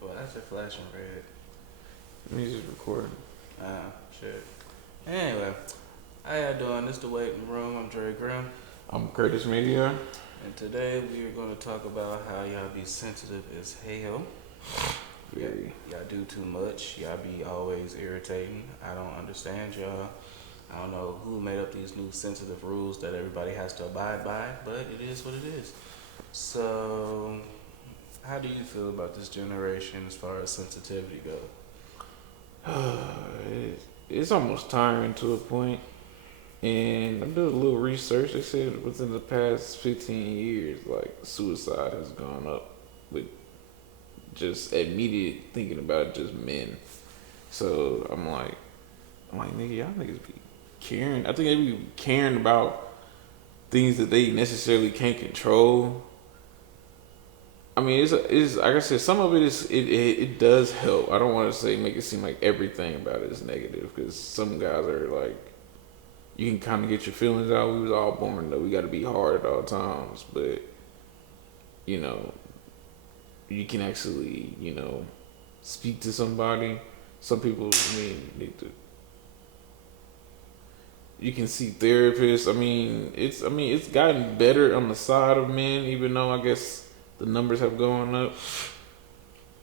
Well, that's a flashing red. Music recording. Ah, shit. Anyway, how y'all doing? This the waiting room. I'm Drego Grim, I'm Curtis Metier. and today we are going to talk about how y'all be sensitive as hell. Yeah, Very. y'all do too much. Y'all be always irritating. I don't understand y'all. I don't know who made up these new sensitive rules that everybody has to abide by, but it is what it is. So, how do you feel about this generation as far as sensitivity goes? It's almost tiring to a point. And I did a little research. They said within the past 15 years, like suicide has gone up with just immediate thinking about just men. So I'm like, nigga, y'all niggas be caring. I think they be caring about things that they necessarily can't control. I mean, it's like I said, some of it it does help. I don't want to say make it seem like everything about it is negative because some guys are like you can kind of get your feelings out. We was all born though. We got to be hard at all times, but you know, you can actually speak to somebody. Some people, I mean, need to. You can see therapists. I mean, it's gotten better on the side of men, even though I guess the numbers have gone up.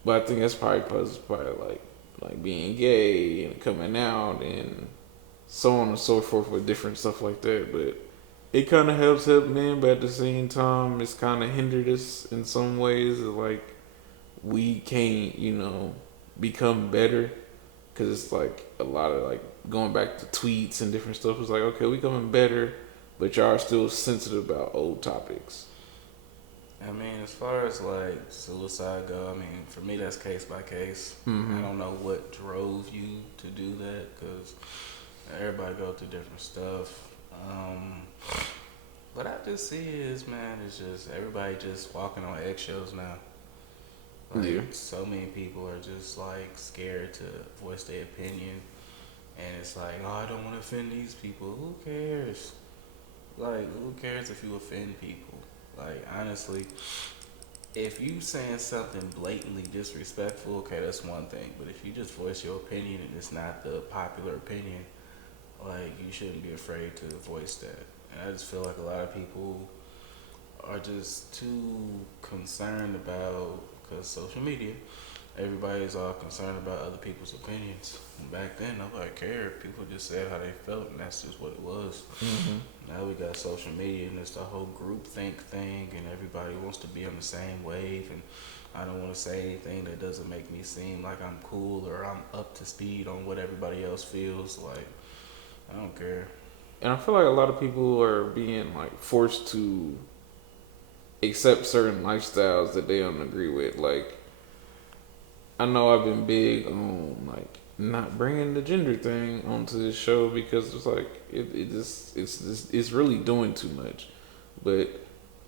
But I think that's probably because probably like being gay and coming out and so on and so forth with different stuff like that. But it kind of help men, but at the same time, it's kind of hindered us in some ways. Like we can't, become better because it's like a lot of like going back to tweets and different stuff. It's like okay, we coming better, but y'all are still sensitive about old topics. I mean, as far as like suicide go, I mean, for me that's case by case. I Mm-hmm. don't know what drove you to do that because everybody go through different stuff. Um, but I just see it as man, it's just everybody just walking on eggshells now. Like Yeah. so many people are just like scared to voice their opinion, and it's like, oh, I don't want to offend these people. Who cares? Like, who cares if you offend people? Like, honestly, if you saying something blatantly disrespectful, okay, that's one thing. But if you just voice your opinion and it's not the popular opinion, like you shouldn't be afraid to voice that. And I just feel like a lot of people are just too concerned about because social media, everybody's all concerned about other people's opinions. And back then, nobody cared. People just said how they felt, and that's just what it was. Mm-hmm. Now we got social media, and it's the whole group think thing, and everybody wants to be on the same wave. And I don't want to say anything that doesn't make me seem like I'm cool or I'm up to speed on what everybody else feels. Like I don't care. And I feel like a lot of people are being like forced to accept certain lifestyles that they don't agree with. Like I know I've been big on like not bringing the gender thing onto this show because it's like it's really doing too much. But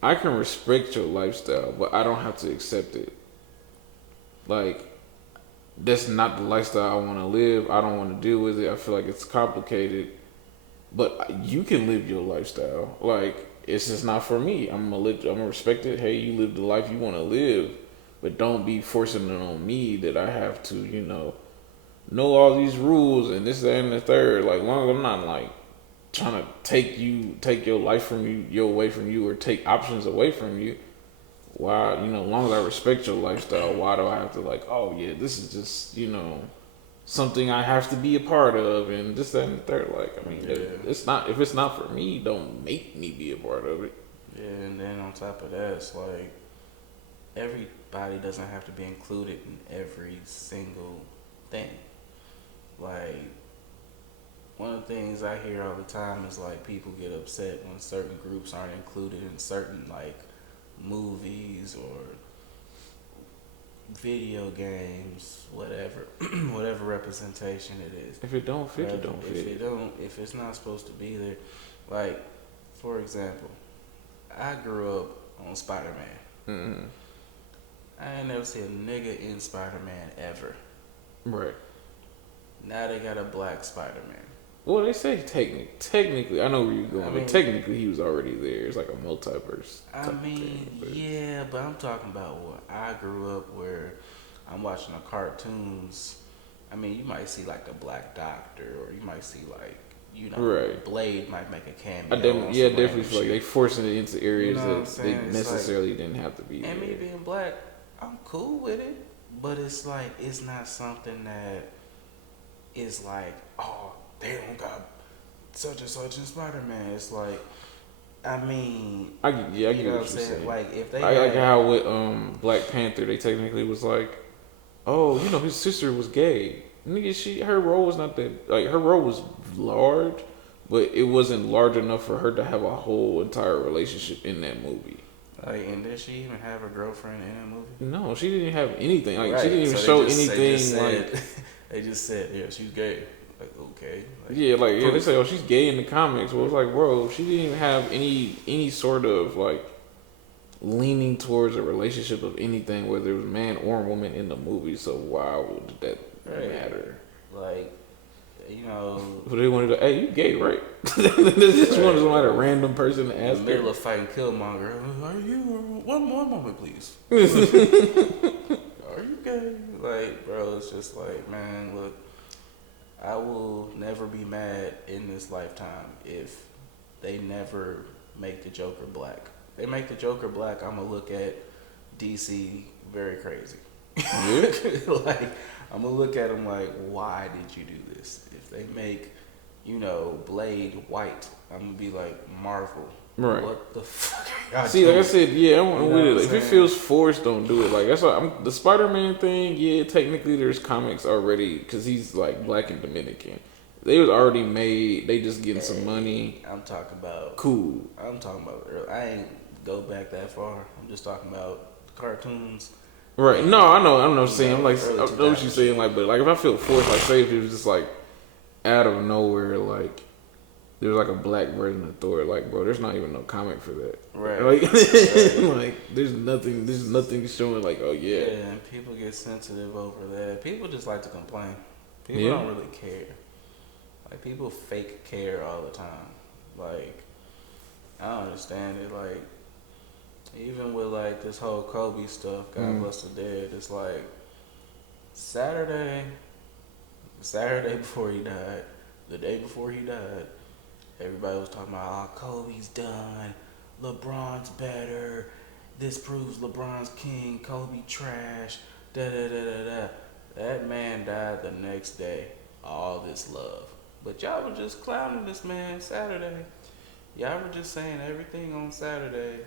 I can respect your lifestyle, but I don't have to accept it. Like that's not the lifestyle I want to live. I don't want to deal with it. I feel like it's complicated, but you can live your lifestyle. Like it's just not for me. I'm gonna respect it. Hey, you live the life you want to live, but don't be forcing it on me that I have to, know all these rules and this, that, and the third. Like, long as I'm not like trying to take your life from you, your away from you, or take options away from you. Why, long as I respect your lifestyle, why do I have to like, oh yeah, this is just, something I have to be a part of, and this, that, and the third. Like, I mean, Yeah, it's not if it's not for me, don't make me be a part of it. yeah, and then on top of that, it's like everybody doesn't have to be included in every single thing. Like one of the things I hear all the time is like people get upset when certain groups aren't included in certain like movies or video games, whatever, whatever representation it is. If it don't fit, it Whatever, don't if it fit. don't, if it's not supposed to be there, like for example, I grew up on Spider Man. Mm-hmm. I ain't never seen a nigga in Spider Man ever. Right. Now they got a black Spider Man. Well, they say technically, I know where you're I going, but mean, technically he was already there. It's like a multiverse I type of mean, thing. But yeah, but I'm talking about where I grew up, where I'm watching the cartoons. I mean, you might see like the Black Doctor, or you might see like, Right. Blade might make a I cameo definitely, on yeah, some definitely random feel like they shit. forcing it into You areas know what I'm that they saying? It's like, necessarily didn't have to be and me there. being black, I'm cool with it, but it's like it's not something that is like, oh, they don't got such and such in Spider Man. It's like, I mean, Yeah, I you get know what what I'm you're saying? saying. Like if they I like had, how with Black Panther they technically was like, oh, his sister was gay. Nigga, her role was not that, like, her role was large, but it wasn't large enough for her to have a whole entire relationship in that movie. like, and did she even have a girlfriend in that movie? No, she didn't have anything. Like, she didn't Right. even So show they just anything. said Like, they just said, yeah, she's gay. Like, okay, like yeah, like, yeah, they proof. say, oh, she's gay in the comics. Well, it's like, bro, she didn't even have any sort of like leaning towards a relationship of anything, whether it was man or woman in the movie. So why would that Right. matter? Like, But they wanted to, hey, you gay, right? They just wanted right, somebody, a like, random person to in the ask her. middle of fighting Killmonger, are you? One moment, please. Are you gay? Like, bro, it's just like, man, look, I will never be mad in this lifetime if they never make the Joker black. They make the Joker black, I'm gonna look at DC very crazy. Yeah. Like, I'm gonna look at them like, why did you do this? If they make, Blade white, I'm gonna be like, Marvel, Right. what the fuck are y'all See, like I doing? said, yeah, I'm You know with it. what I'm If it saying? feels forced, don't do it. Like that's why the Spider-Man thing. Yeah, technically there's comics already because he's like black and Dominican. They was already made. They just getting some money. I'm talking about. Cool. I'm talking about. I ain't go back that far. I'm just talking about cartoons. Right. No, I know. I know what I'm saying. I'm like, early I know what you're 2000s saying. shit. Like, but like if I feel forced, like say if it was just like out of nowhere, like there's like a black version of Thor. Like, bro, there's not even no comic for that. Right. Like, Right. like there's nothing. There's nothing showing. Like, oh yeah. Yeah, and people get sensitive over that. People just like to complain. People Yeah. don't really care. Like, people fake care all the time. Like, I don't understand it. Like, even with like this whole Kobe stuff, God bless the dead. It's like Saturday before he died, the day before he died, everybody was talking about, oh, Kobe's done, LeBron's better, this proves LeBron's king, Kobe trash, da da da da da. That man died the next day. All this love. But y'all were just clowning this man Saturday. Y'all were just saying everything on Saturday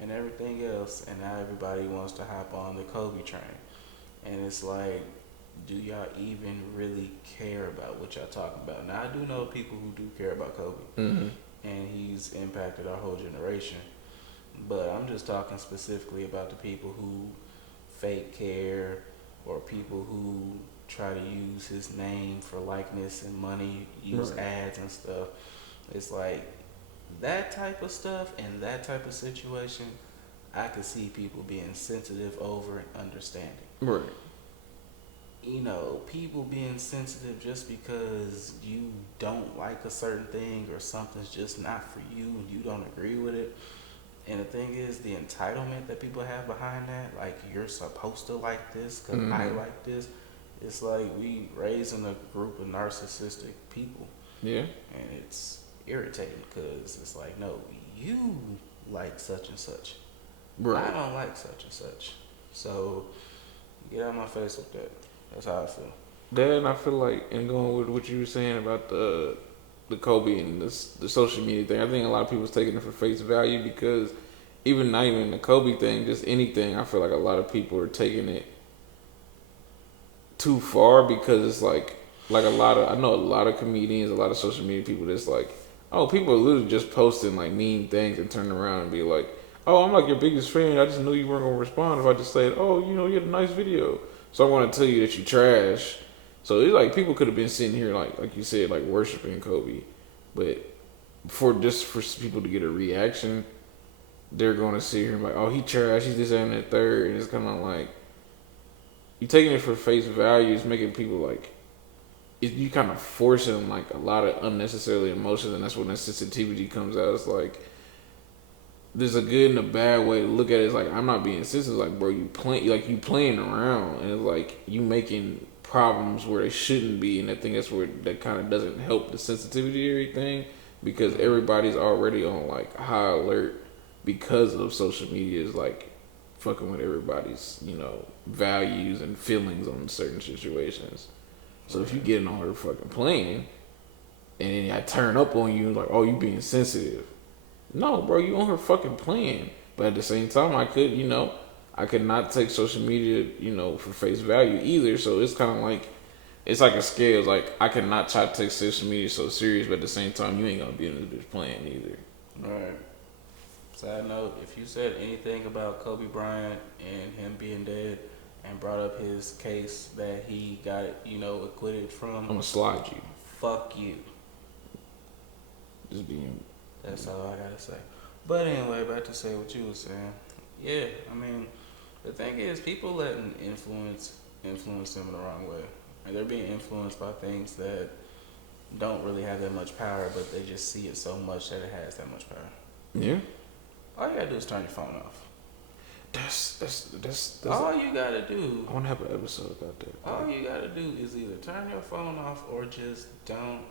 and everything else, and now everybody wants to hop on the Kobe train. And it's like, do y'all even really care about what y'all talking about? Now, I do know people who do care about Kobe, and he's impacted our whole generation. But I'm just talking specifically about the people who fake care, or people who try to use his name for likeness and money, use ads and stuff. It's like, that type of stuff and that type of situation, I could see people being sensitive over and understanding. Right. People being sensitive just because you don't like a certain thing or something's just not for you and you don't agree with it. And the thing is, the entitlement that people have behind that, like, you're supposed to like this because I like this. It's like we raising a group of narcissistic people. Yeah. And it's irritating because it's like, no, you like such and such. Right. I don't like such and such. So get out of my face with that. That's how I feel. That, and I feel like, and going with what you were saying about the Kobe and the social media thing, I think a lot of people's taking it for face value because even not even the Kobe thing, just anything, I feel like a lot of people are taking it too far because it's like I know a lot of comedians, a lot of social media people that's like, oh, people are literally just posting like mean things and turn around and be like, oh, I'm like your biggest fan. I just knew you weren't gonna respond if I just said, oh, you had a nice video, so I want to tell you that you trash. So it's like people could have been sitting here like you said, like worshiping Kobe, but for people to get a reaction, they're gonna sit here and be like, oh, he trash, he's this and that third, and it's kind of like you taking it for face value. It's making people like you kind of forcing like a lot of unnecessary emotions, and that's when that sensitivity comes out. It's like there's a good and a bad way to look at it. It's like I'm not being sensitive. Like, bro, you playing around, and it's like you making problems where they shouldn't be, and I think that's where that kind of doesn't help the sensitivity of everything because everybody's already on like high alert because of social media is like fucking with everybody's values and feelings on certain situations. So if you get on her fucking plane and then I turn up on you like, oh, you being sensitive. No, bro, you on her fucking plane. But at the same time, I could not take social media, for face value either. So it's kind of like, it's like a scale. It's like I cannot try to take social media so serious, but at the same time, you ain't gonna be in this bitch playing either. Right. Side note: if you said anything about Kobe Bryant and him being dead, and brought up his case that he got, acquitted from, I'm gonna slide you. Fuck you. Just being. That's all I gotta say. But anyway, back to say what you were saying. Yeah, I mean, the thing is, people letting influence them in the wrong way. And they're being influenced by things that don't really have that much power, but they just see it so much that it has that much power. Yeah. All you gotta do is turn your phone off. That's all you gotta do. I want to have an episode about that. All you gotta do is either turn your phone off or just don't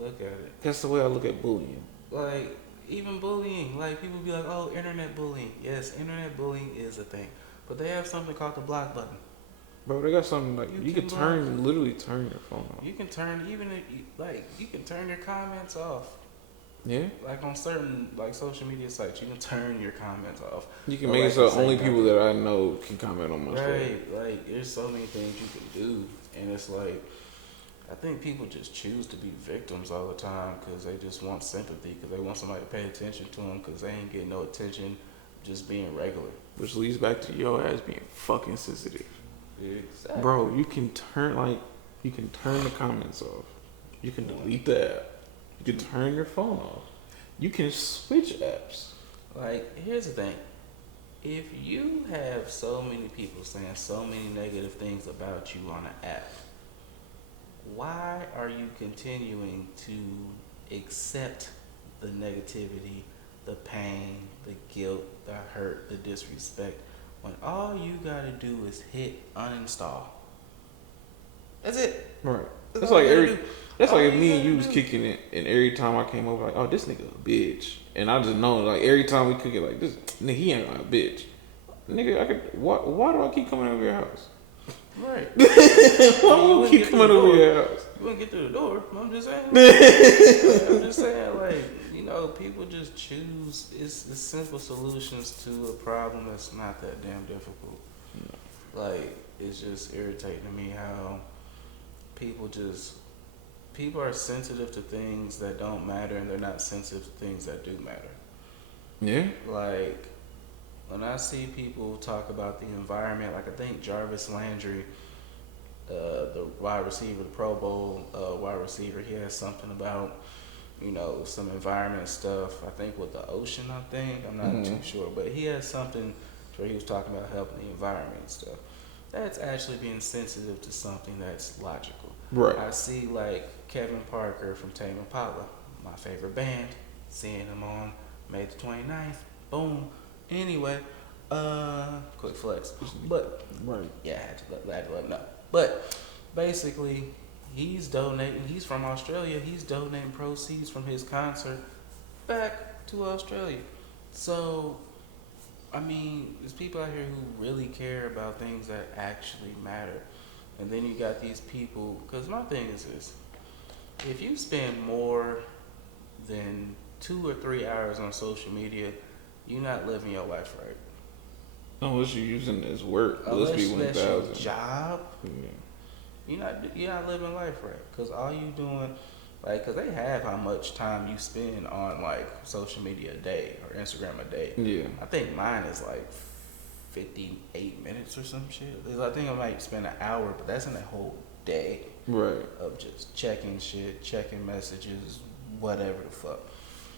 look at it. That's the way I look at bullying. Like, even bullying. Like, people be like, oh, internet bullying. Yes, internet bullying is a thing. But they have something called the block button. Bro, they got something like you can literally turn your phone off. You can turn you can turn your comments off. Yeah. Like on certain social media sites, you can turn your comments off. You can make it so only people that I know can comment on my stuff. Right. Like there's so many things you can do, and it's like I think people just choose to be victims all the time because they just want sympathy, because they want somebody to pay attention to them, because they ain't getting no attention just being regular. Which leads back to your ass being fucking sensitive. Exactly. Bro, you can turn the comments off. You can delete the app. You can turn your phone off. You can switch apps. Like, here's the thing. If you have so many people saying so many negative things about you on an app, why are you continuing to accept the negativity, the pain, the guilt, the hurt, the disrespect, when all you gotta do is hit uninstall? That's it. Right. That's like if me and you was kicking it, and every time I came over, like, oh, this nigga a bitch, and I just know, like, every time we kick it, like, this nigga, he ain't a bitch, nigga. Why do I keep coming over your house? Right. Why do I keep coming over your house? You wouldn't get through the door. I'm just saying. People just choose. It's simple solutions to a problem that's not that damn difficult. No. Like, it's just irritating to me how people are sensitive to things that don't matter, and they're not sensitive to things that do matter. Yeah. Like, when I see people talk about the environment, like I think Jarvis Landry, the wide receiver, the Pro Bowl wide receiver, he has something about, some environment stuff. I think with the ocean, I'm not too sure, but he has something where he was talking about helping the environment and stuff. That's actually being sensitive to something that's logical. Right. I see like Kevin Parker from Tame Impala, my favorite band, seeing him on May the 29th. Boom. Anyway, quick flex. But right. Yeah, I had to let him know. But basically, he's from Australia, he's donating proceeds from his concert back to Australia. So, I mean, there's people out here who really care about things that actually matter. And then you got these people, because my thing is this: if you spend more than 2 or 3 hours on social media, you're not living your life right. Unless you're using it as work. Unless that's your job, you're not living life right. Because all you doing, because they have how much time you spend on social media a day or Instagram a day. Yeah. I think mine is 58 minutes or some shit. I think I might spend an hour, but that's in a whole day. Right. Of just checking shit, checking messages, whatever the fuck.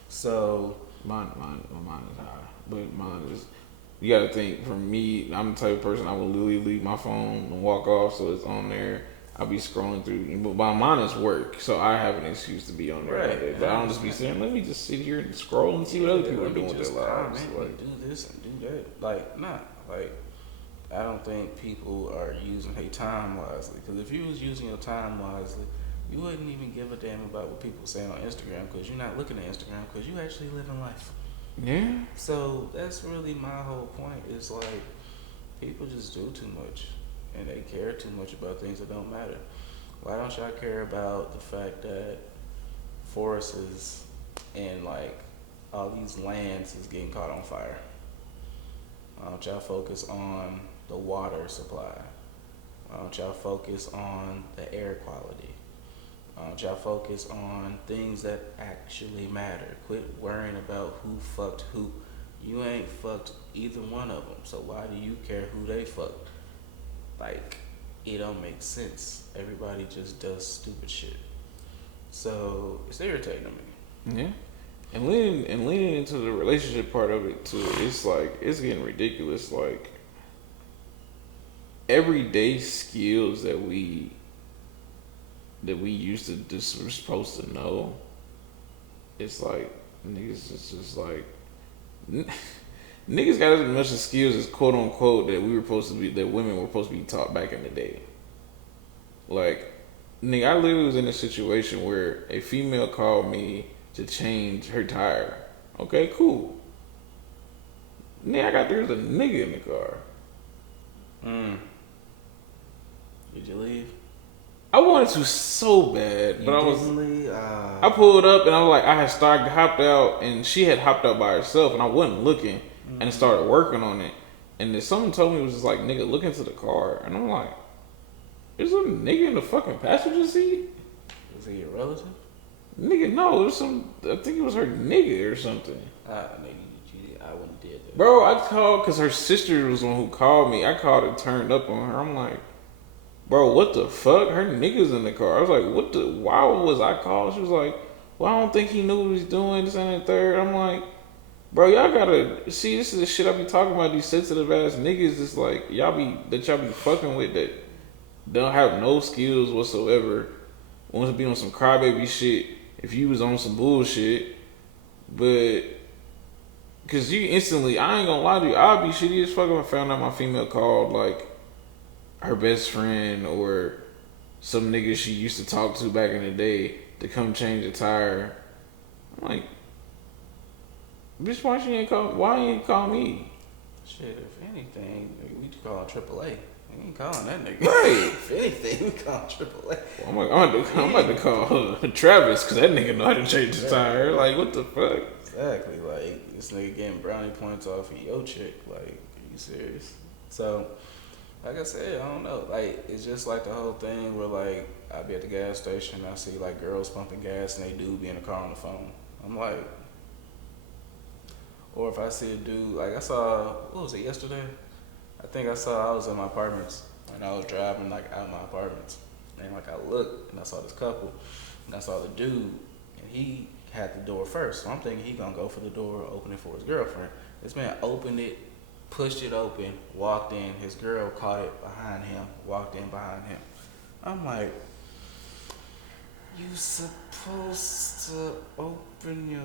So mine is high, but mine is. You gotta think. For me, I'm the type of person I will literally leave my phone and walk off, so it's on there. I'll be scrolling through. But mine is work, so I have an excuse to be on there all Right. day. But I don't just be saying, let me just sit here and scroll and see what other people are doing with their lives. Comment Like, and do this and do that. Like, nah. Like, I don't think people are using their time wisely. Because if you was using your time wisely, you wouldn't even give a damn about what people say on Instagram because you're not looking at Instagram because you actually living life. yeah. So that's really my whole point. Is like people just do too much and they care too much about things that don't matter. Why don't y'all care about the fact that forests and like all these lands is getting caught on fire? Why don't y'all focus on the water supply? Why don't y'all focus on the air quality? Why don't y'all focus on things that actually matter? Quit worrying about who fucked who. You ain't fucked either one of them, so why do you care who they fucked? Like, it don't make sense. Everybody just does stupid shit. So it's irritating to me. Yeah. And leaning into the relationship part of it too, it's like it's getting ridiculous. Like everyday skills that we used to just were supposed to know. It's like niggas just like niggas got as much skills as quote unquote that women were supposed to be taught back in the day. Like, nigga, I literally was in a situation where a female called me to change her tire. Okay, cool. Nigga, I got there's a nigga in the car. Did you leave? I wanted to so bad, but I pulled up and I was like, hopped out, and she had hopped out by herself, and I wasn't looking, and started working on it. And then someone told me it was just like, nigga, look into the car, and I'm like, there's a nigga in the fucking passenger seat. Was he your relative? Nigga, no, it was I think it was her nigga or something. Nigga, I wouldn't did that. Bro, I called because her sister was the one who called me. I called and turned up on her. I'm like, bro, what the fuck? Her nigga's in the car. I was like, why was I called? She was like, well, I don't think he knew what he was doing, this and that third. I'm like, bro, y'all gotta see, this is the shit I be talking about, these sensitive ass niggas. It's like, y'all be fucking with that don't have no skills whatsoever. Wants to be on some crybaby shit if you was on some bullshit. But, cause you instantly, I ain't gonna lie to you, I'll be shitty as fuck if I found out my female called, like, her best friend or some nigga she used to talk to back in the day to come change a tire. I'm like, bitch, why you ain't call me? Shit, if anything, we call AAA. We ain't calling that nigga. Right. If anything, we call AAA. Well, I'm about to call Travis because that nigga know how to change his tire. Like, what the fuck? Exactly. Like, this nigga getting brownie points off of your chick. Like, are you serious? So, like I said, I don't know. Like, it's just like the whole thing where, like, I be at the gas station, I see, like, girls pumping gas and they do be in the car on the phone. I'm like, or if I see a dude, like, I saw, what was it, yesterday? I was in my apartments and I was driving, like, out of my apartments. And, like, I looked and I saw this couple and I saw the dude and he had the door first. So I'm thinking he gonna go for the door, open it for his girlfriend. This man opened it, pushed it open, walked in. His girl caught it behind him, walked in behind him. I'm like, you supposed to open your...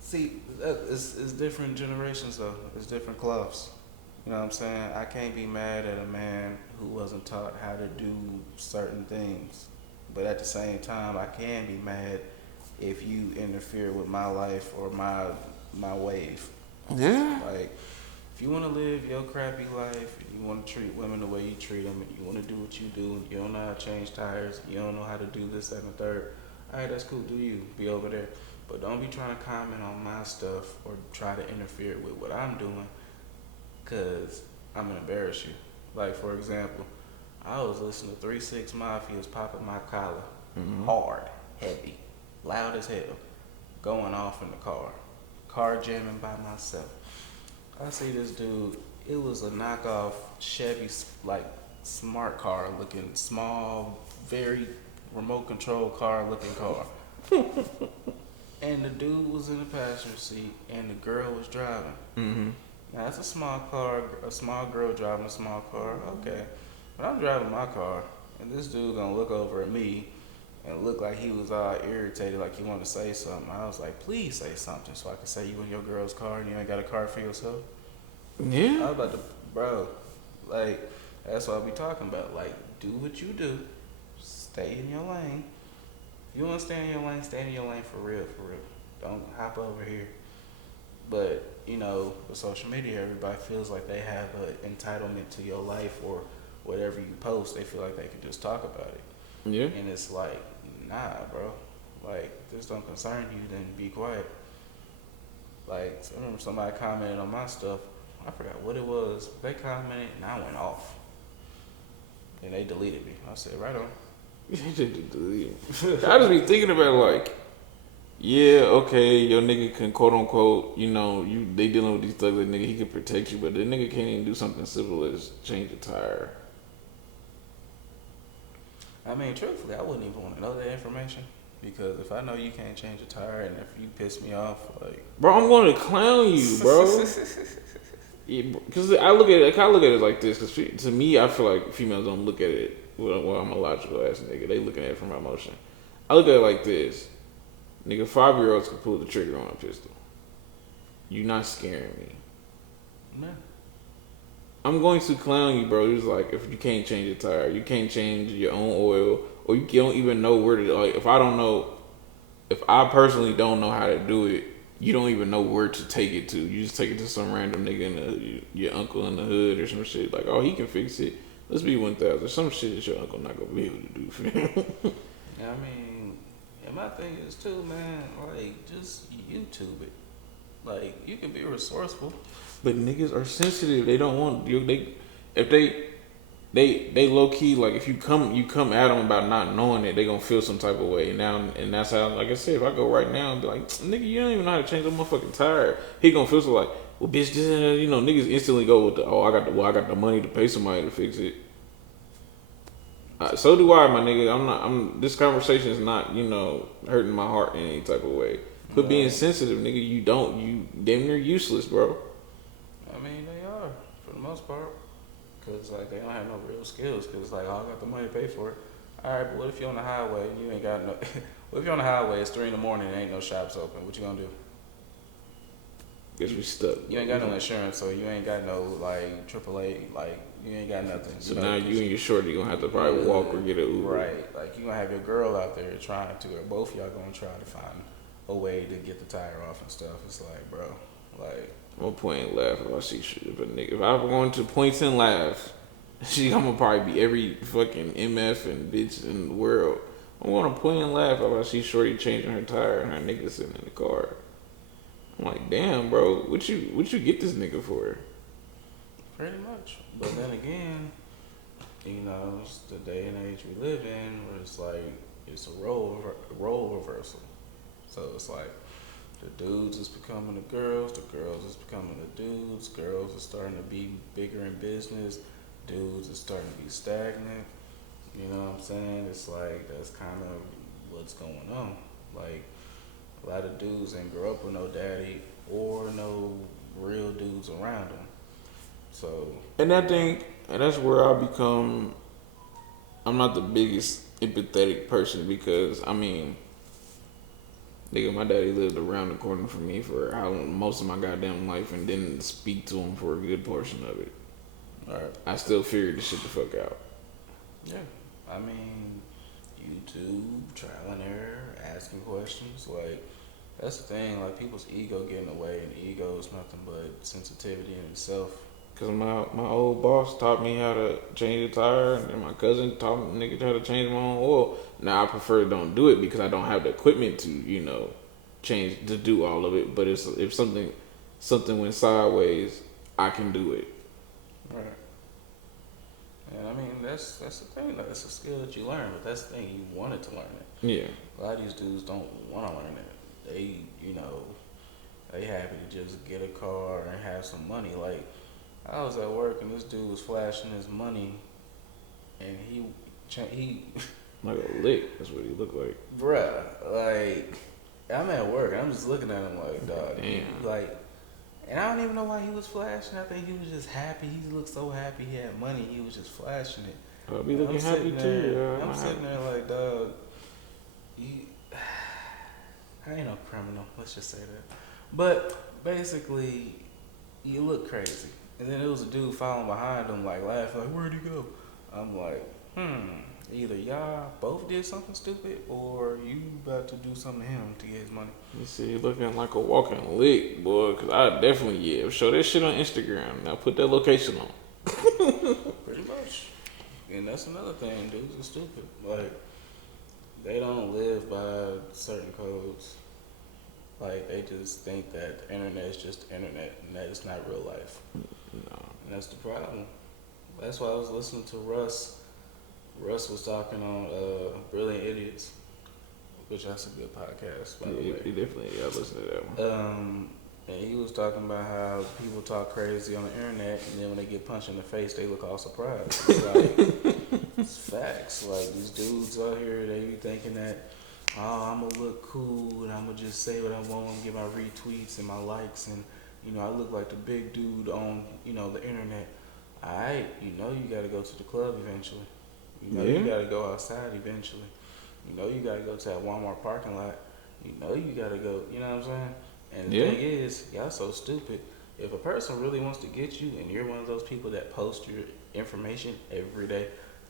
See, it's different generations though. It's different cloths. You know what I'm saying? I can't be mad at a man who wasn't taught how to do certain things. But at the same time, I can be mad if you interfere with my life or my wave. Yeah. Like, if you want to live your crappy life, you want to treat women the way you treat them, and you want to do what you do, you don't know how to change tires, you don't know how to do this, that, and the third, all right, that's cool, do you, be over there. But don't be trying to comment on my stuff or try to interfere with what I'm doing, because I'm going to embarrass you. Like, for example, I was listening to 3 6 Mafia's popping my collar, hard, heavy, loud as hell, going off in the car jamming by myself. I see this dude, it was a knockoff Chevy, like, smart car looking, small, very remote control car looking car. And the dude was in the passenger seat and the girl was driving. Mm-hmm. Now, it's a small car, a small girl driving a small car, okay. But I'm driving my car And this dude gonna look over at me and look like he was all irritated, like he wanted to say something. I was like, please say something so I can say you in your girl's car and you ain't got a car for yourself. I Yeah. was about to, bro, like, that's what I be talking about. Like, do what you do, stay in your lane. If you want to stay in your lane, stay in your lane for real, for real. Don't hop over here. But, you know, with social media, everybody feels like they have an entitlement to your life or whatever you post. They feel like they can just talk about it. Yeah. And it's like, nah, bro. Like, this don't concern you, then be quiet. Like, I remember somebody commented on my stuff. I forgot what it was. They commented, and I went off. And they deleted me. I said, right on. I just be thinking about like, yeah, okay, your nigga can quote unquote, you know, they dealing with these thugs, that nigga he can protect you, but the nigga can't even do something simple as change a tire. I mean, truthfully, I wouldn't even want to know that information. Because if I know you can't change a tire and if you piss me off, like... Bro, I'm going to clown you, bro. Because I look at it, I look at it like this. Because to me, I feel like females don't look at it. Well, I'm a logical ass nigga. They looking at it from my emotion. I look at it like this. Nigga, 5-year-olds can pull the trigger on a pistol. You not scaring me. No. I'm going to clown you, bro. It's like if you can't change a tire, you can't change your own oil, or you don't even know where to. Like, if I personally don't know how to do it, you don't even know where to take it to. You just take it to some random nigga your uncle in the hood or some shit. Like, oh, he can fix it. Let's be 1,000. Some shit that your uncle not gonna be able to do for him. I mean, and my thing is too, man. Like, just YouTube it. Like, you can be resourceful. But niggas are sensitive. They don't want you. They low key, like if you come at them about not knowing it, they gonna feel some type of way. And that's how, like I said, if I go right now and be like, nigga, you don't even know how to change a motherfucking tire, he gonna feel so like, well, bitch, this, you know, niggas instantly go with the, oh, I got the money to pay somebody to fix it. So do I, my nigga. This conversation is not, you know, hurting my heart in any type of way. But being sensitive, nigga, you damn near useless, bro. I mean, they are for the most part. Cause like they don't have no real skills. Cause like, oh, I got the money to pay for it. All right, but what if you're on the highway and you ain't got no? What if you're on the highway? It's 3 a.m. and ain't no shops open. What you gonna do? Guess we stuck. You ain't got no insurance, so you ain't got no like AAA. Like you ain't got nothing. So now you and your shorty gonna have to probably walk or get an Uber. Right. Like you gonna have your girl out there trying to, or both of y'all gonna try to find a way to get the tire off and stuff. It's like, bro, like. I'm gonna point and laugh if I see shit. If I'm going to points and laugh, I'm gonna probably be every fucking MF and bitch in the world. I'm gonna point and laugh if I see shorty changing her tire and her nigga sitting in the car. I'm like, damn, bro, what you get this nigga for? Pretty much. But then again, you know, it's the day and age we live in where it's like it's a role reversal. So it's like the dudes is becoming the girls is becoming the dudes, girls are starting to be bigger in business, dudes are starting to be stagnant. You know what I'm saying? It's like that's kind of what's going on. Like a lot of dudes ain't grow up with no daddy or no real dudes around them. So and that's where I'm not the biggest empathetic person because I mean, nigga, my daddy lived around the corner from me for most of my goddamn life and didn't speak to him for a good portion of it. Alright. I still figured this shit the fuck out. Yeah. I mean, YouTube, trial and error, asking questions. Like, that's the thing. Like, people's ego getting away, and ego is nothing but sensitivity in itself. Cause my old boss taught me how to change a tire, and my cousin taught me nigga how to change my own oil. Now I prefer to don't do it because I don't have the equipment to, you know, change to do all of it. But if something went sideways, I can do it. Right. And I mean that's the thing. Like, that's a skill that you learn, but that's the thing, you wanted to learn it. Yeah. A lot of these dudes don't want to learn it. They, you know, they happy to just get a car and have some money. Like, I was at work and this dude was flashing his money, and he like a lick. That's what he looked like. Bruh, like I'm at work and I'm just looking at him like, dog, damn. Like, and I don't even know why he was flashing. I think he was just happy. He looked so happy he had money. He was just flashing it. I'll be looking happy too. I'm sitting there like, dog, you, I ain't no criminal. Let's just say that. But basically, you look crazy. And then there was a dude following behind him, like laughing, like, where'd he go? I'm like, either y'all both did something stupid, or you about to do something to him to get his money. You see, you looking like a walking lick, boy. Cause I definitely show that shit on Instagram. Now put that location on. Pretty much. And that's another thing, dudes are stupid. Like, they don't live by certain codes. Like, they just think that the internet is just the internet and that it's not real life. No. And that's the problem. That's why I was listening to Russ. Russ was talking on Brilliant Idiots, which that's a good podcast, by the way. You definitely gotta listen to that one. And he was talking about how people talk crazy on the internet, and then when they get punched in the face, they look all surprised. It's like, it's facts. Like, these dudes out here, they be thinking that, oh, I'm gonna look cool, and I'm gonna just say what I want, and get my retweets and my likes, and, you know, I look like the big dude on, you know, the internet. Alright, you know you gotta go to the club eventually. You know you gotta go outside eventually. You know you gotta go to that Walmart parking lot. You know you gotta go, you know what I'm saying? And the thing is, y'all so stupid. If a person really wants to get you and you're one of those people that post your information every day,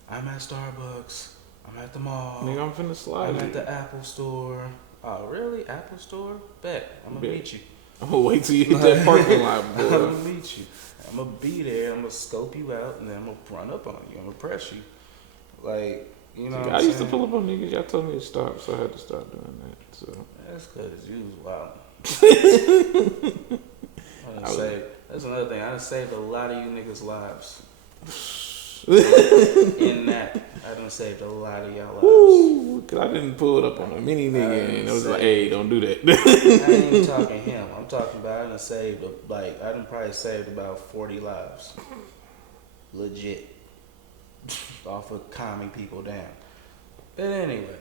I'm at Starbucks, I'm at the mall, Nigga, I'm finna slide I'm you. at the Apple store. Oh, really? Apple store? Bet. I'm gonna meet you. I'm gonna wait till you hit that parking lot, boy. I'm gonna meet you. I'm gonna be there. I'm gonna scope you out, and then I'm gonna run up on you. I'm gonna press you. Like, you know. I used to pull up on niggas. Y'all told me to stop, so I had to stop doing that. So that's because you was wild. That's another thing. I done saved a lot of you niggas' lives. In that, I done saved a lot of y'all lives. Woo, cause I didn't pull it up on a mini nigga, and it was like, hey, don't do that. I ain't even talking him. I'm talking about I done saved I done probably saved about 40 lives. Legit. Off of calming people down. But anyway,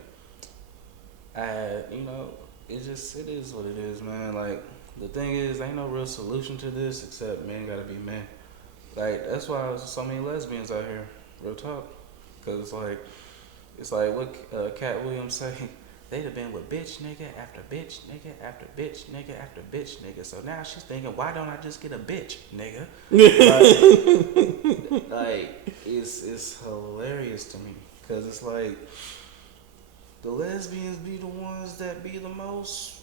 you know, it is what it is, man. Like, the thing is, ain't no real solution to this except men gotta be men. Like, that's why there's so many lesbians out here. Real talk. Cause it's like what Cat Williams say. They'd have been with bitch nigga after bitch nigga after bitch nigga after bitch nigga. So now she's thinking, why don't I just get a bitch nigga? like it's hilarious to me. Cause it's like, the lesbians be the ones that be the most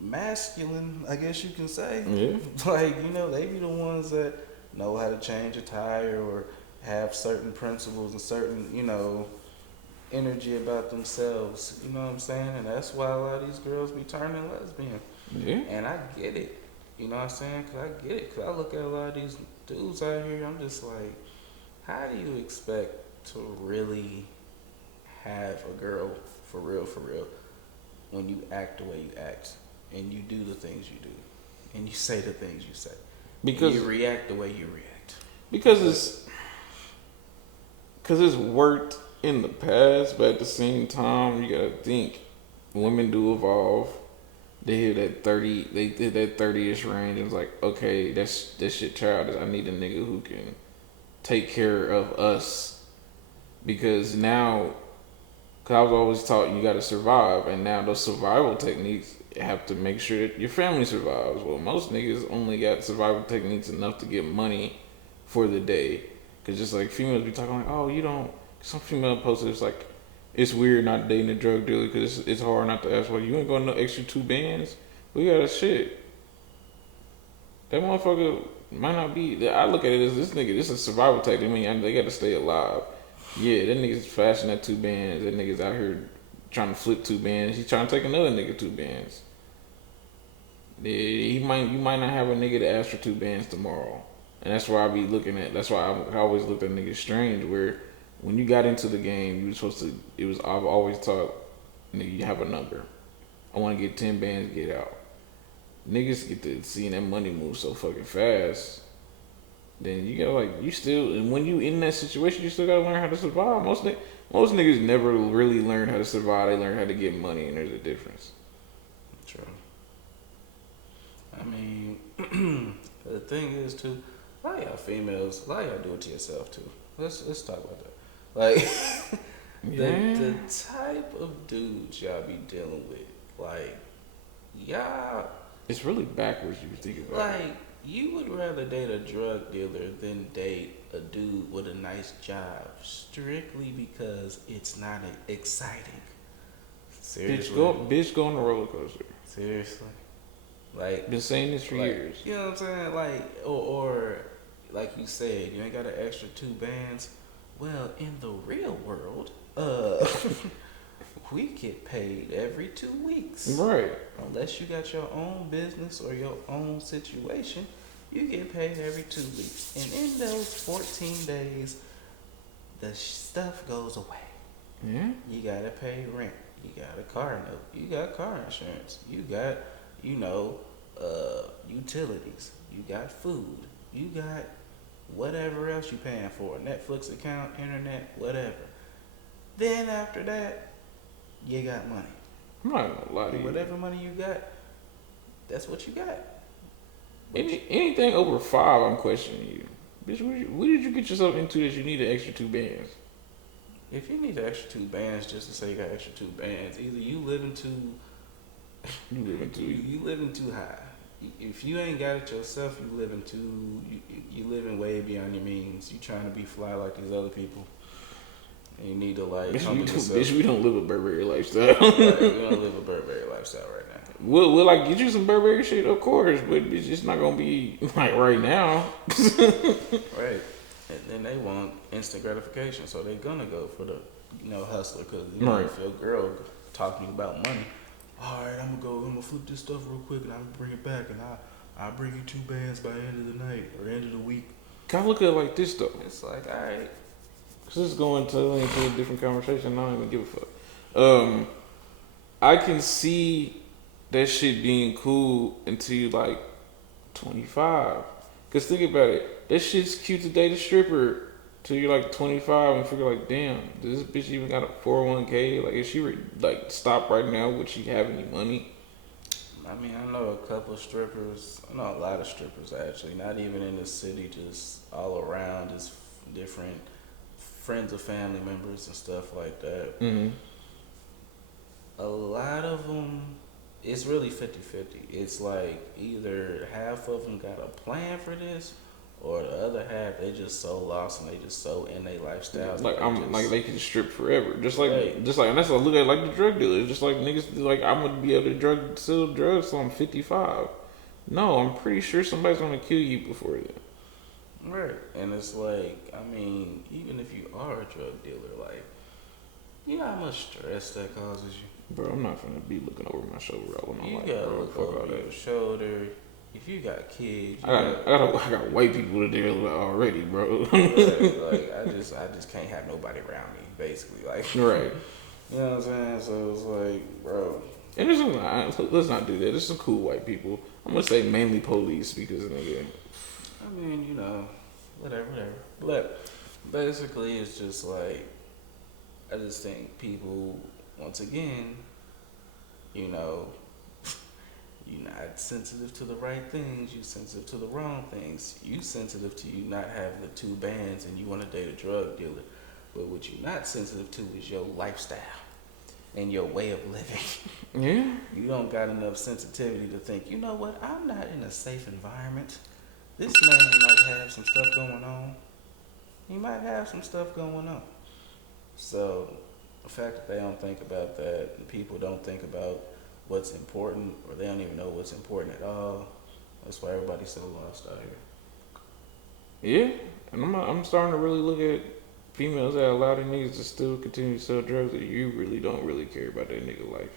masculine, I guess you can say. Yeah. Like, you know, they be the ones that know how to change a tire or have certain principles and certain, you know, energy about themselves. You know what I'm saying? And that's why a lot of these girls be turning lesbian. Yeah. And I get it. You know what I'm saying? Cause I get it. Cause I look at a lot of these dudes out here, I'm just like, how do you expect to really have a girl for real, when you act the way you act, and you do the things you do, and you say the things you say, because you react the way you react? Because it's worked in the past, but at the same time, you gotta think women do evolve. They hit that 30, they did that 30-ish range, and it's like, okay, that's shit childish. I need a nigga who can take care of us, because now, cause I was always taught you gotta survive, and now those survival techniques have to make sure that your family survives. Well, most niggas only got survival techniques enough to get money for the day, cause just like females be talking like, oh, you don't. Some female posted, it's like, it's weird not dating a drug dealer because it's hard not to ask, well, you ain't got no extra 2 bands? We got a shit. That motherfucker might not be. I look at it as this nigga, this is a survival tactic. I mean, they got to stay alive. Yeah, that nigga's flashing at 2 bands. That nigga's out here trying to flip 2 bands. He's trying to take another nigga 2 bands. Yeah, you might not have a nigga to ask for 2 bands tomorrow. And that's why I be looking at, that's why I always looked at niggas strange, where when you got into the game, you were supposed to, I've always taught, nigga, you have a number. I want to get 10 bands, get out. Niggas get to seeing that money move so fucking fast. Then you gotta and when you in that situation, you still gotta learn how to survive. Most niggas never really learn how to survive. They learn how to get money, and there's a difference. True. I mean, the thing is too, A lot of y'all females, a lot of y'all do it to yourself too. Let's talk about that. Like the type of dudes y'all be dealing with, like y'all, It's really backwards if you think about it. like you would rather date a drug dealer than date a dude with a nice job strictly because it's not exciting. Seriously, Bitch, go on a roller coaster. seriously, like Been saying this for like years. you know what I'm saying, like or like you said, you ain't got an extra 2 bands. Well, in the real world, we get paid every 2 weeks. Right. Unless you got your own business or your own situation, you get paid every 2 weeks. And in those 14 days, the stuff goes away. Yeah. You gotta pay rent. You got a car note. You got car insurance. You got, you know, utilities. You got food. You got whatever else you paying for. Netflix account, internet, whatever. Then after that, you got money. I'm not gonna lie to And you. whatever money you got, that's what you got. Anything over 5, I'm questioning you. Bitch, what did you get yourself into that you need an extra 2 bands? If you need an extra 2 bands just to say you got extra 2 bands, either you living too you living too high. If you ain't got it yourself, you living way beyond your means. You trying to be fly like these other people, and you need to like humble yourself. Bitch, we don't live a Burberry lifestyle. Right, we don't live a Burberry lifestyle right now. Will I get you some Burberry shit? Of course, but it's just not gonna be like right now. Right. And then they want instant gratification, so they're gonna go for the hustler because Right. if your girl talking about money, all right, I'm gonna flip this stuff real quick and I'm gonna bring it back and I'll bring you 2 bands by the end of the night or end of the week. Can I look at it like this though? It's like, all right, Cause this is going into a different conversation. I don't even give a fuck. I can see that shit being cool until you like 25. Cause think about it, that shit's cute to date a stripper till you're like 25 and figure like, damn, does this bitch even got a 401k? Like, if she were like stop right now, would she have any money? I mean, I know a couple strippers. I know a lot of strippers actually. Not even in the city, just all around, just different friends of family members and stuff like that. Mm-hmm. A lot of them, it's really 50-50. It's like either half of them got a plan for this, or the other half they just so lost and they just so in their lifestyle. Like they can strip forever, just like Right. and that's what I look at like the drug dealers. Just like niggas, like I'm gonna be able to sell drugs till I'm 55. No, I'm pretty sure somebody's gonna kill you before then. Right. And it's like, I mean, even if you are a drug dealer, like, you know how much stress that causes you? Bro, I'm not gonna be looking over my shoulder all my You life, gotta bro. look Fuck all over your that. shoulder. If you got kids, I got white people to deal with already, bro. like I just can't have nobody around me, basically. Like, Right. you know what I'm saying? So it's like, bro. And let's not do that. There's some cool white people. I'm gonna say mainly police because nigga. I mean, whatever. But basically, it's just like, I just think people, once again, you're not sensitive to the right things. You're sensitive to the wrong things. You sensitive to you not having the 2 bands and you want to date a drug dealer. But what you're not sensitive to is your lifestyle and your way of living. Yeah. You don't got enough sensitivity to think, you know what, I'm not in a safe environment. This man might have some stuff going on. He might have some stuff going on. So the fact that they don't think about that and people don't think about what's important or they don't even know what's important at all, that's why everybody's so lost out here. Yeah. And I'm starting to really look at females that allow their niggas to still continue to sell drugs that you really don't really care about that nigga life.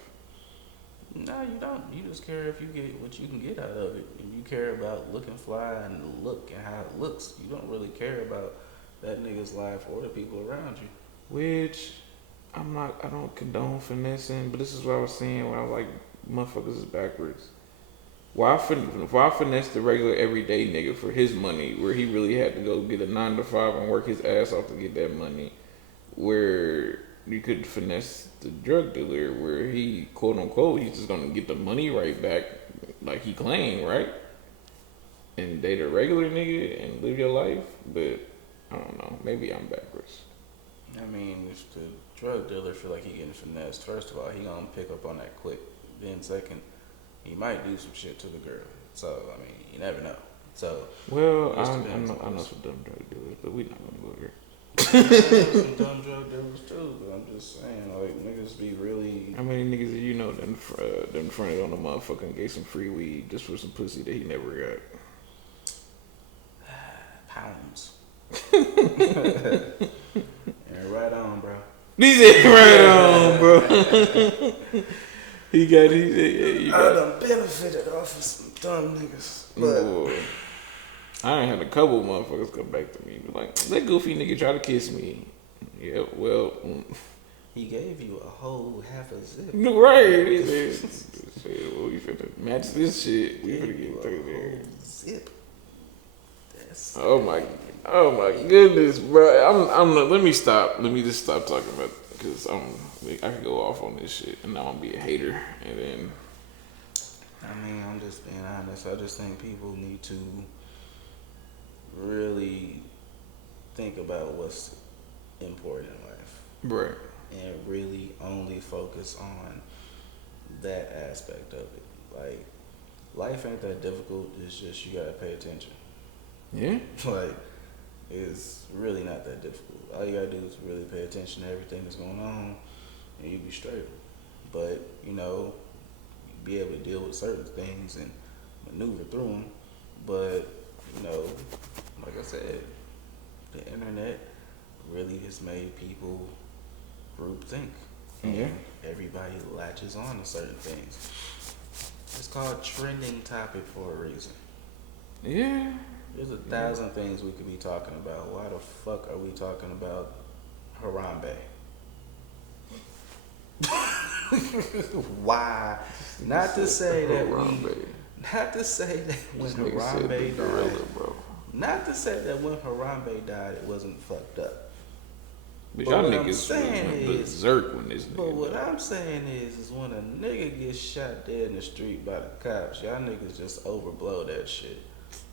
No, you don't. You just care if you get what you can get out of it. And you care about looking fly and the look and how it looks. You don't really care about that nigga's life or the people around you. Which I don't condone finessing, but this is what I was saying when I was like, motherfuckers is backwards. Why finesse the regular everyday nigga for his money where he really had to go get a 9 to 5 and work his ass off to get that money, where you could finesse the drug dealer where he, quote unquote, he's just gonna get the money right back like he claimed, right? and date a regular nigga and live your life, but I don't know. Maybe I'm backwards. I mean, if the drug dealer feel like he getting finessed, first of all, he gonna pick up on that quick. Then second, he might do some shit to the girl. So I mean, you never know. So Well, it I just depends know, on I know what's- some dumb drug dealers, but we not gonna go here. I know some dumb drug dealers too, but I'm just saying, like niggas be really. How many niggas do you know done fronted on a motherfucker and gave some free weed just for some pussy that he never got? Pounds. And right on, bro. He said right on, bro. He got. You I got. done benefited off of some dumb niggas. But Boy, I ain't had a couple motherfuckers come back to me like, that goofy nigga try to kiss me. Yeah, well, he gave you a whole half a zip. right. He said, well, we finna match this shit. We finna get through there. Zip. That's Oh my goodness, bro. I'm. Let me stop. Let me just stop talking about it, because I could go off on this shit, and now I'm gonna be a hater, and then. I mean, I'm just being honest. I just think people need to really think about what's important in life. Right. And really only focus on that aspect of it. Like, life ain't that difficult. It's just you gotta pay attention. Yeah. Like, it's really not that difficult. All you gotta do is really pay attention to everything that's going on, and you be straight. But you know, be able to deal with certain things and maneuver through them. But you know, like I said, the internet really has made people group think. Yeah. Everybody latches on to certain things. It's called trending topic for a reason. Yeah. There's 1,000 things we could be talking about. Why the fuck are we talking about Harambe? Why? Not to say that not to say that when Harambe died, not to say that when Harambe died, it wasn't fucked up. But But y'all what I'm niggas saying went is- berserk when this nigga But what died. I'm saying is when a nigga gets shot dead in the street by the cops, y'all niggas just overblow that shit.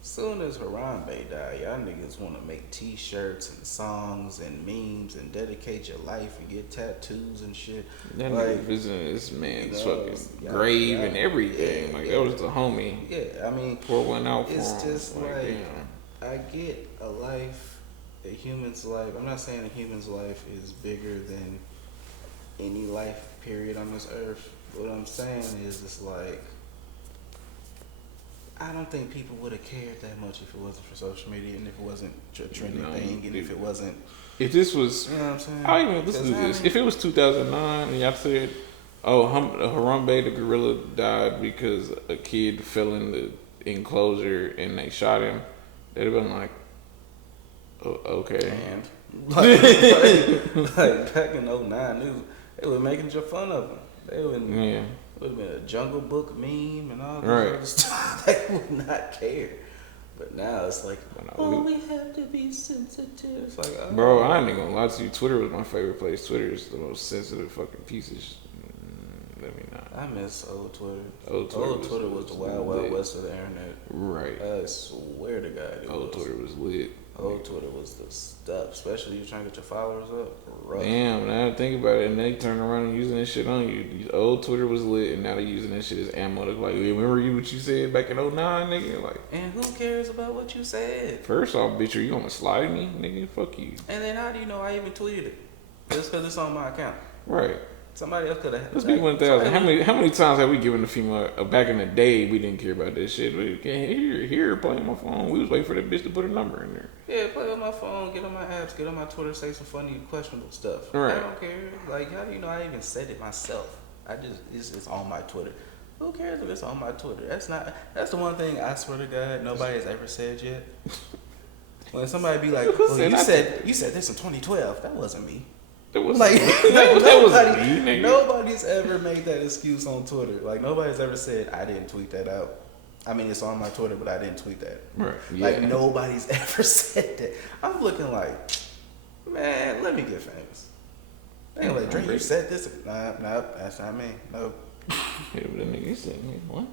Soon as Harambe died, y'all niggas want to make t-shirts and songs and memes and dedicate your life and get tattoos and shit. That Like, nigga visiting this man's you know, fucking y'all- grave y'all- and everything. yeah, Like, yeah. that was the homie. Yeah, I mean, Pour one out for it's him. just like, damn. I get a life, a human's life. I'm not saying a human's life is bigger than any life period on this earth. What I'm saying is, it's like, I don't think people would have cared that much if it wasn't for social media and if it wasn't a trending No, thing and if it wasn't, If this was, you know what I'm saying? I even listen to 'Cause I this. mean- If it was 2009 and y'all said, "Oh, Harambe the gorilla died because a kid fell in the enclosure and they shot him," they'd have been like, "Oh, okay." And like back in '09, they were making fun of him. They would Yeah. would have been a Jungle Book meme and all this Right. other stuff. They would not care. But now it's like, No, we have to be sensitive. It's like, oh. Bro, I ain't even gonna lie to you. Twitter was my favorite place. Twitter is the most sensitive fucking piece of shit. Let me not. I miss old Twitter. Old Twitter was the was wild, wild lit. west of the internet. Right. I swear to God, it Old was. Twitter was lit. Old Twitter was the stuff, especially you trying to get your followers up. Rough. Damn, now I think about it, and they turn around and using that shit on you. Old Twitter was lit, and now they using that shit as ammo. They're like, remember what you said back in '09, nigga? Like, And who cares about what you said? first off, bitch, are you gonna slide me, nigga? Fuck you. And then how do you know I even tweeted it? Just because it's on my account. Right. Somebody else could have. Let's be 1,000. How many times have we given a female? Back in the day, we didn't care about that shit. We can't here playing my phone. We was waiting for that bitch to put a number in there. Yeah, play on my phone, get on my apps, get on my Twitter, say some funny, questionable stuff. Right. I don't care. Like, how do you know I even said it myself? It's on my Twitter. Who cares if it's on my Twitter? That's the one thing I swear to God nobody has ever said yet. When somebody be like, Who "Oh, said you said this in 2012," that wasn't me. That was Like that was nobody, me, nigga. nobody's ever made that excuse on Twitter. Like nobody's ever said I didn't tweet that out. I mean, it's on my Twitter, but I didn't tweet that. Right. Yeah. Like nobody's ever said that. I'm looking like, man, let me get famous. They like, Drake, you said this. Nah, that's not me. Nope. Yeah, but that nigga said, nigga, what?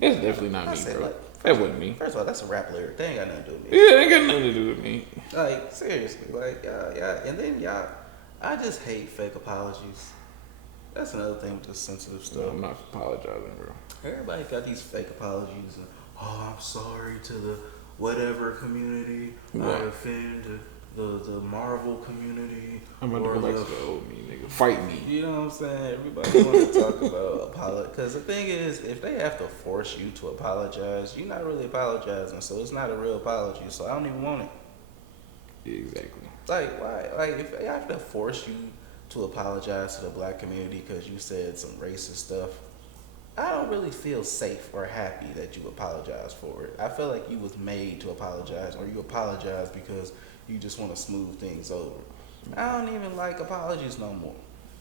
That's definitely not I me, said bro. like That wasn't me. First of all, that's a rap lyric. They ain't got nothing to do with me. Yeah, it ain't got nothing to do with me. Like, seriously. Like, yeah. And then, y'all, I just hate fake apologies. That's another thing with this sensitive stuff. No, I'm not apologizing, bro. Everybody got these fake apologies. And, I'm sorry to the whatever community. What? I offend the Marvel community. I'm about to go back to the old me, nigga. Fight me. You know what I'm saying? Everybody want to talk about apology. Because the thing is, if they have to force you to apologize, you're not really apologizing. So it's not a real apology. So I don't even want it. Exactly. Like, why? Like, if they have to force you to apologize to the black community because you said some racist stuff, I don't really feel safe or happy that you apologize for it. I feel like you was made to apologize, or you apologize because you just want to smooth things over. I don't even like apologies no more.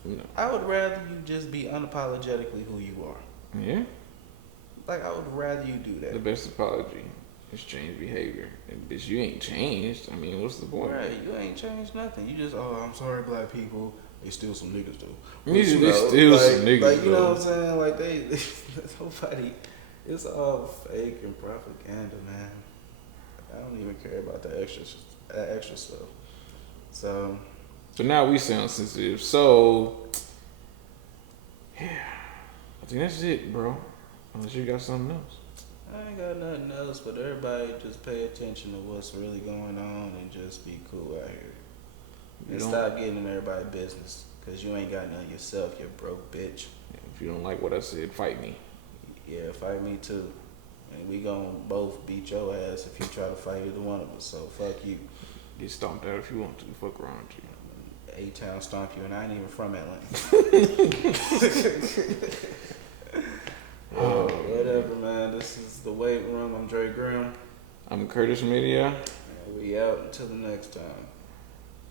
No. I would rather you just be unapologetically who you are. Yeah. Like, I would rather you do that. The best apology is change behavior. And bitch, you ain't changed. I mean, what's the point? Right, you ain't changed nothing. You just, I'm sorry, black people. They still some niggas though. They still some niggas, like, you know though. what I'm saying? Like they nobody. It's all fake and propaganda, man. I don't even care about that extra stuff. So now we sound sensitive. So yeah, I think that's it, bro. Unless you got something else. I ain't got nothing else, but everybody just pay attention to what's really going on and just be cool out here. And stop getting in everybody's business, cause you ain't got none yourself, you broke bitch. If you don't like what I said, fight me. Yeah, fight me too. And we gonna both beat your ass if you try to fight either one of us. So fuck you. Get stomped out if you want to. Fuck around with you. A-Town stomp you, and I ain't even from Atlanta. Whatever, man. This is the weight room. I'm Drego Grim. I'm Curtis Metier. And we out until the next time.